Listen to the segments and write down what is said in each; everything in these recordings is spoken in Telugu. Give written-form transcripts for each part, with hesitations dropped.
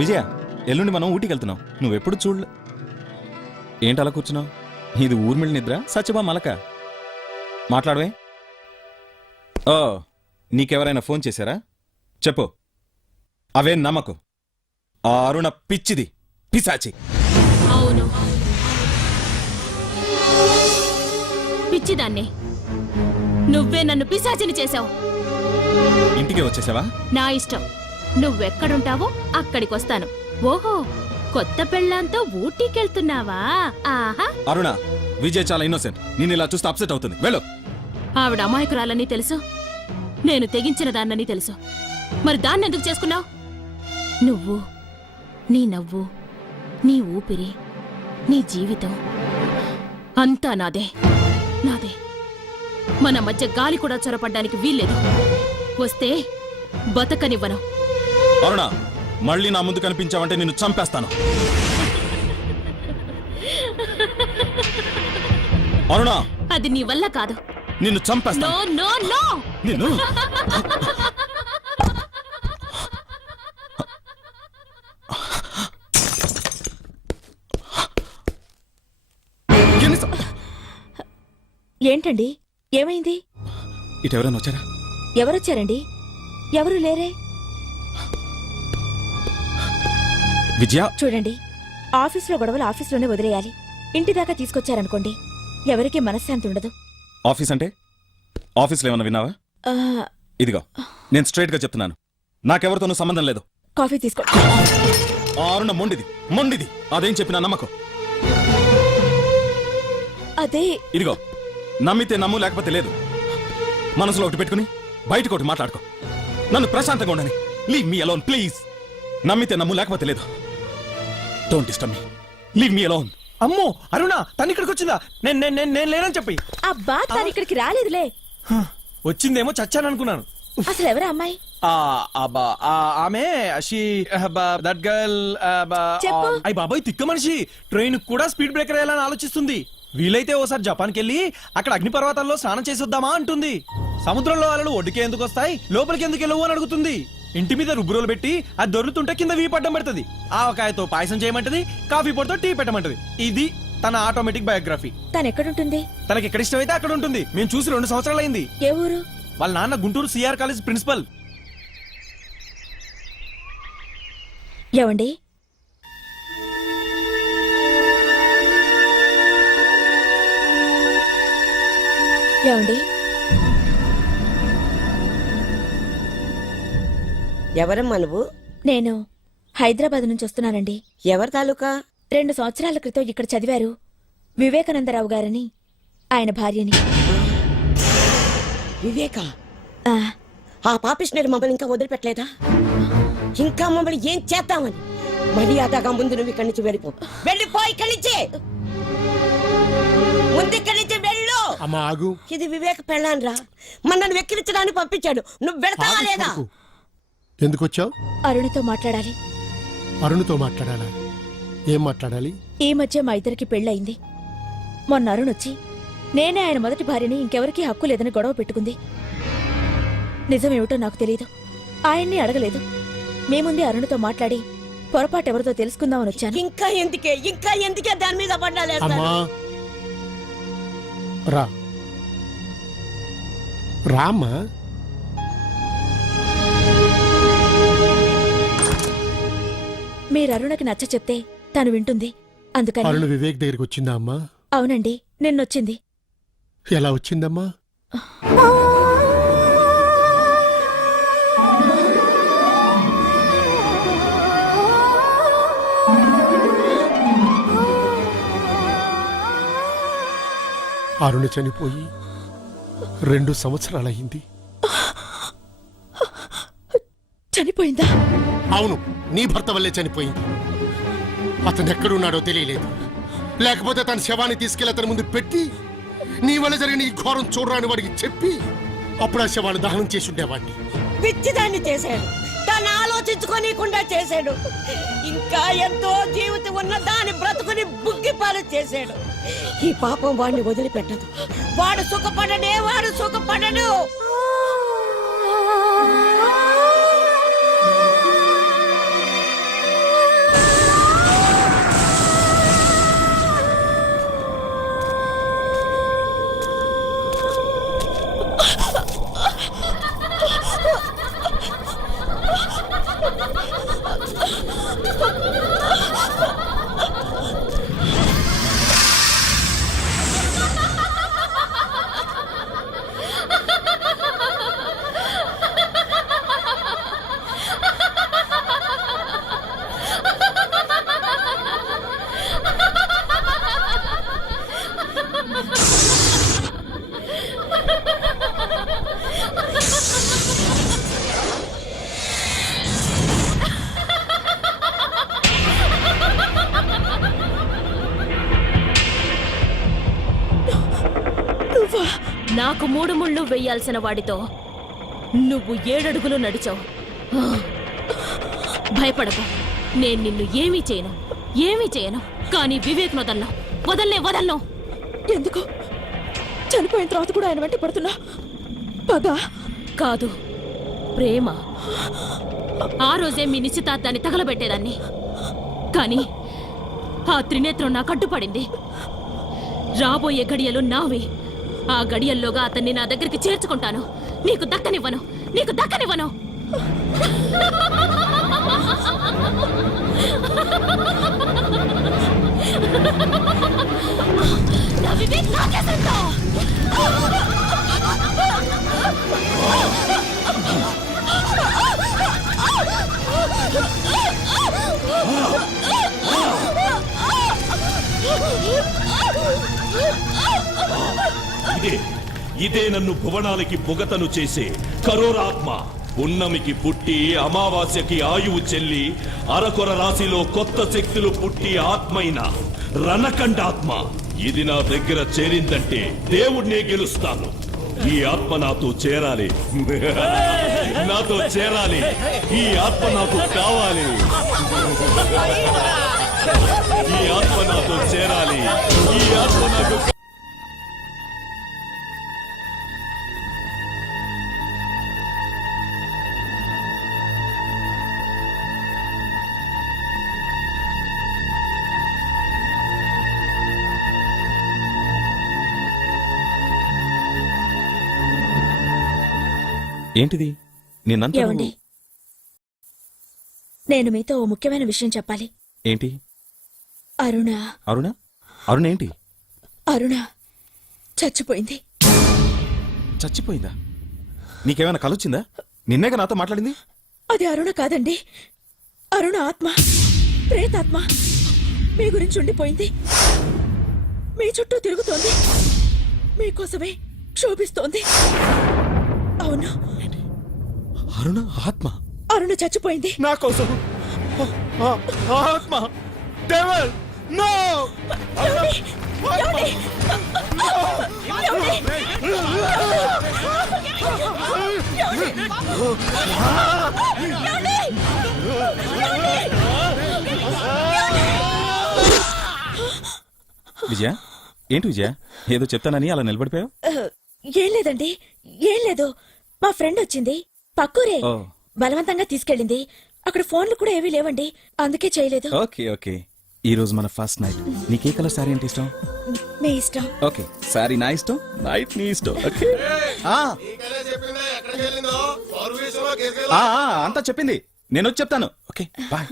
విజయ, ఎల్లుండి మనం ఊటీకి వెళ్తున్నాం. నువ్వెప్పుడు చూడలే. ఏంటి అలా కూర్చున్నావు? ఇది ఊర్మిళ నిద్ర, సత్యభా మలక. మాట్లాడవే. ఓ, నీకెవరైనా ఫోన్ చేశారా? చెప్పు. అవే నమ్మకు. ఆ అరుణ పిచ్చిది, పిశాచి. అవును, పిచ్చిదాన్ని. నువ్వే నన్ను పిశాచిని చేశావు. ఇంటికి వచ్చేసావా? నా ఇష్టం. నువ్వెక్కడుంటావో అక్కడికొస్తాను. ఓహో, కొత్త పెళ్ళాంతో ఊటీకెళ్తున్నావా? ఆహా. అరుణ, విజయ్ చాలా ఇన్నోసెంట్. నేను ఇలా చూస్తే అప్సెట్ అవుతుంది. వెళ్ళు. ఆవిడ అమాయకురాలని తెలుసు, నేను తెగించిన దాన్నని తెలుసు. మరి దాన్ని ఎందుకు చేసుకున్నావు? నువ్వు, నీ నవ్వు, నీ ఊపిరి, నీ జీవితం అంతా నాదే, నాదే. మన మధ్య గాలి కూడా చొరపడ్డానికి వీల్లేదు. వస్తే బతకనివ్వను. అరుణ, మళ్ళీ నా ముందు కనిపించావంటే నిన్ను చంపేస్తాను. అరుణ, అది నీ వల్ల కాదు. నిన్ను చంపేస్తాను. No no no. నిన్ను ఏంటండి, ఏమైంది? ఇటెవరైనా వచ్చారా? ఎవరొచ్చారండి? ఎవరు లేరే. విజయ, చూడండి, ఆఫీసులో గొడవలు ఆఫీసులోనే వదిలేయాలి. ఇంటి దాకా తీసుకొచ్చారనుకోండి, ఎవరికీ మనశ్శాంతి ఉండదు. ఆఫీస్ అంటే? ఆఫీస్లో ఏమన్నా విన్నావా? ఆ, ఇదిగో, నేను స్ట్రైట్ గా చెప్తున్నాను. నాకెవరితోనూ సంబంధం లేదు. కాఫీ తీసుకో. ఆ అరుణ మొండిది, మొండిది. అదేం చెప్పినా నమ్మకం. అదే. ఇదిగో, నమ్మితే నమ్ము, లేకపోతే లేదు. మనసులో ఒకటి పెట్టుకుని బయటకు ఒకటి మాట్లాడుకో. నన్ను ప్రశాంతంగా ఉండని. Leave me alone please. నమ్మితే నమ్ము, లేకపోతే లేదు. Don't disturb me. Leave me alone. అమ్మో, అరుణ తను ఇక్కడికి వచ్చిందా? నేను లేనని చెప్పి. అబ్బా, తను ఇక్కడికి రాలేదులే. వచ్చిందేమో చచ్చాననుకున్నాను. అసలు ఎవరా అమ్మాయి? ఆమె దట్ గర్ల్. చెప్పు. అయ్య బాబాయ్, తిక్క మనిషి. ట్రైన్ కూడా స్పీడ్ బ్రేకర్ వేయాలని ఆలోచిస్తుంది. వీలైతే ఓసారి జపాన్కి వెళ్ళి అక్కడ అగ్నిపర్వతాల్లో స్నానం చేసి వద్దామా అంటుంది. సముద్రంలో అలలు ఒడ్డుకే ఎందుకు వస్తాయి, లోపలికి ఎందుకు వెళ్ళవు అని అడుగుతుంది. ఇంటి మీద రుబ్బురోలు పెట్టి అది దొరుకుతుంటే కింద వీపడ్డం పెడుతుంది. ఆవకాయతో పాయసం చేయమంటది, కాఫీ పొడితో టీ పెట్టమంటది. ఇది తన ఆటోమేటిక్ బయోగ్రఫీ. తను ఎక్కడుంటుంది? తనకి ఎక్కడ ఇష్టమైతే అక్కడ ఉంటుంది. మేము చూసి 2 సంవత్సరాలు అయింది. ఏ ఊరు? వాళ్ళ నాన్న గుంటూరు సిఆర్ కాలేజ్ ప్రిన్సిపల్. ఏవండి, ఏవండి, ఎవరమ్మా నువ్వు? నేను హైదరాబాద్ నుంచి వస్తున్నానండి. ఎవరి తాలూకా? 2 సంవత్సరాల క్రితం ఇక్కడ చదివారు వివేకానందరావు గారని, ఆయన భార్యని. వివేక? ఆ, ఆ పాపిష్ణుడు మమ్మల్ని ఇంకా వదిలిపెట్టలేదా? ఇంకా మమ్మల్ని ఏం చేద్దామని? మర్యాదగా ముందు నువ్వు ఇక్కడి నుంచి వెళ్ళిపో. వెళ్ళిపో ఇక్కడి నుంచి. ముందు ఇక్కడి నుంచి వెళ్ళు. అమ్మా ఆగు. ఇది వివేక పెళ్ళాన్రా. మనల్ని వెక్కిరించడానికి పంపించాడు. నువ్వు వెళ్తావా లేదా? ఎందుకు వచ్చావు? అరుణితో మాట్లాడాలి. అరుణ్తో మాట్లాడాలా? ఏం మాట్లాడాలి? ఈ మధ్య మా ఇద్దరికి పెళ్ళయింది. మొన్న అరుణ్ వచ్చి నేనే ఆయన మొదటి భార్యని, ఇంకెవరికీ హక్కు లేదని గొడవ పెట్టుకుంది. నిజమేమిటో నాకు తెలీదు. ఆయన్ని అడగలేదు. మీ ముందే అరుణ్తో మాట్లాడి పొరపాటు ఎవరితో తెలుసుకుందామని వచ్చాను. ఇంకా ఎందుకే దాని మీద పడ్డాలేస్తా? అమ్మా రా, రామ్మా. మీరు అరుణకి నచ్చ చెప్తే తను వింటుంది. అందుకని. అరుణ్ వివేక్ దగ్గరికి వచ్చిందా అమ్మా? అవునండి, నిన్నొచ్చింది. ఎలా వచ్చిందమ్మా? అరుణ చనిపోయి 2 సంవత్సరాలయ్యింది. చనిపోయిందా? అవును, నీ భర్త వల్లే చనిపోయింది. అతను ఎక్కడున్నాడో తెలియలేదు. లేకపోతే తన శవాన్ని తీసుకెళ్లి అతని ముందు పెట్టి, నీ వల్ల జరిగిన ఈ ఘోరం చూడరాని వాడికి చెప్పి అప్పుడు ఆ శవాన్ని దహనం చేసి ఉండేవాడిని. పిచ్చిదాన్ని చేశాడు. తను ఆలోచించుకోనీయకుండా చేశాడు. ఇంకా ఎంతో జీవితం ఉన్న దాని బ్రతుకుని బుగ్గిపాలు చేశాడు. ఈ పాపం వాడిని వదిలిపెట్టదు. వాడు సుఖపడడు. నాకు 3 ముళ్ళు వెయ్యాల్సిన వాడితో నువ్వు 7 అడుగులు నడిచావు. భయపడకు, నేను నిన్ను ఏమీ చేయను. కానీ వివేక్ వదలను. ఎందుకు చనిపోయిన తర్వాత కూడా ఆయన వెంట పడుతున్నా? పగ కాదు, ప్రేమ. ఆ రోజే మీ నిశ్చితార్థాన్ని తగలబెట్టేదాన్ని, కానీ ఆ త్రినేత్రం నాకు అడ్డుపడింది. రాబోయే గడియలు నావి. ఆ గడియల్లోగా అతన్ని నా దగ్గరికి చేర్చుకుంటాను. నీకు దక్కనివ్వను. నా వివేక్ నాకే సొంతం. ఇదే నన్ను భువనాలకి పొగతను చేసే కరోరాత్మ. పున్నమికి పుట్టి అమావాస్యకి ఆయువు చెల్లి అరకొర రాశిలో కొత్త శక్తులు పుట్టి ఆత్మైన రణకండాత్మ. ఇది నా దగ్గర చేరిందంటే దేవుణ్ణే గెలుస్తాను. ఈ ఆత్మ నాతో చేరాలి. ఈ ఆత్మ నాకు కావాలి. ఈ ఆత్మ నాతో చేరాలి. ఈ ఆత్మ నాకు ఏంటిది? నిన్నంతా ఏమండి, నేను మీతో ఓ ముఖ్యమైన విషయం చెప్పాలి. ఏంటి? అరుణ ఏంటి? అరుణ చచ్చిపోయింది. చచ్చిపోయిందా? నీకేమైనా కలొచ్చిందా? నిన్నేగా నాతో మాట్లాడింది. అది అరుణ కాదండి, అరుణ ఆత్మ, ప్రేతాత్మ. మీ గురించి ఉండిపోయింది. మీ చుట్టూ తిరుగుతోంది. మీకోసమే క్షోభిస్తోంది. అవును, అరుణ ఆత్మ. అరుణ చచ్చిపోయింది. నా కోసం ఆత్మ. Devil no. విజయ, ఏంటి విజయ? ఏదో చెప్తానని అలా నిలబడిపోయావు? ఏం లేదండి, ఏం లేదు. మా ఫ్రెండ్ వచ్చింది, పక్కూరే. ఓ. బలవంతంగా తీసుకెళ్ళింది. అక్కడ ఫోన్లు కూడా ఏవీ లేవండి, అందుకే చేయలేదు. ఓకే. ఈ రోజు మన ఫస్ట్ నైట్. నీకే కలర్ సారీ అంటే ఇష్టం? మీ ఇష్టం. ఓకే, సారీ నా ఇష్టం, నైట్ నీ ఇష్టం. ఓకే. అంతా చెప్పింది, నేను వచ్చి చెప్తాను. Okay, bye.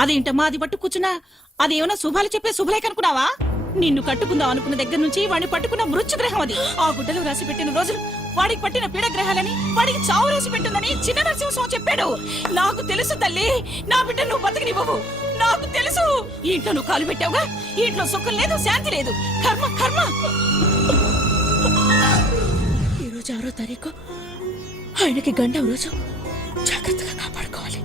అదేంటమ్మా అది పట్టు కూర్చున్నా? అదేమన్నా శుభాలు చెప్పే శుభలేఖ అనుకున్నావా? నిన్ను కట్టుకుందాం అనుకున్న దగ్గర నుంచి వాడిని పట్టుకున్న మృత్యుగ్రహం అది. ఆ గుడ్డలో రాసి పెట్టిన రోజులు, వాడికి పట్టిన పీడగ్రహాలని, వాడికి చావు రాసి పెట్టిందని చిన్న నరసింహస్వామి చెప్పాడు. నాకు తెలుసు తల్లి, నా బిడ్డ నువ్వు బతకనివ్వవు. నాకు తెలుసు. ఇంట్లో నువ్వు కాలు పెట్టావుగా, ఇంట్లో సుఖం లేదు, శాంతి లేదు. కర్మ. ఈరోజు 6వ తారీఖు, ఆయనకి గండం రోజు. జాగ్రత్తగా కాపాడుకోవాలి.